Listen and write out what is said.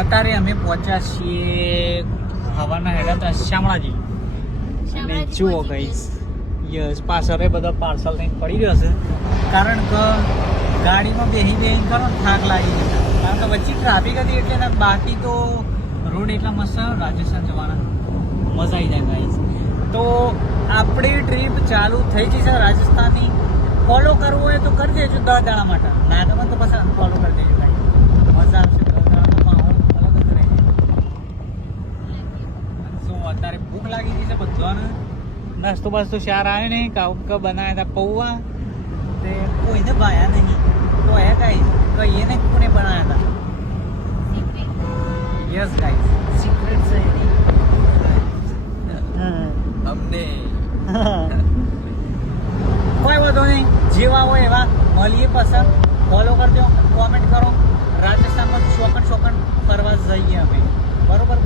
અત્યારે અમે પહોંચ્યા છીએ હવાના હેડા હતા શામળાજી અને જુઓ ગઈશ યસ પાછળ બધા પાર્સલ થઈને પડી ગયો છે કારણ કે ગાડીમાં બેહી કરો ને થાક લાગી ગયો કારણ કે વચ્ચે ટ્રાફિક હતી એટલે ને બાકી તો રોડ એટલા મસ્ત રાજસ્થાન જવાના મજા આવી જાય ગાઈસ તો આપણી ટ્રીપ ચાલુ થઈ ગઈ છે રાજસ્થાનની ફોલો કરવું હોય તો કરી દેજો 10 દાડા માટે ના ગમે તો પછી અનફોલો કરી દેજો ભાઈ મજા આવશે 10 દાડાનો માહોલ અલગ જ રહે શું અત્યારે ભૂખ લાગી ગઈ છે બધાને નાસ્તો બાસ્તો શાર આવ્યો નહીં કાઉકા બનાવ્યા હતા પૌવા તે કોઈને ભાયા નહીં તો એ ગાઈસ કહીએ ને કોને બનાવ્યા હતા યસ ગાઈસ સિક્રેટ છે અમને કોઈ વાંધો નહીં જેવા હોય એવા મળીએ પસંદ ફોલો કરજો કોમેન્ટ કરો રાજસ્થાનમાં ચોકન ફરવા જઈએ અમે બરોબર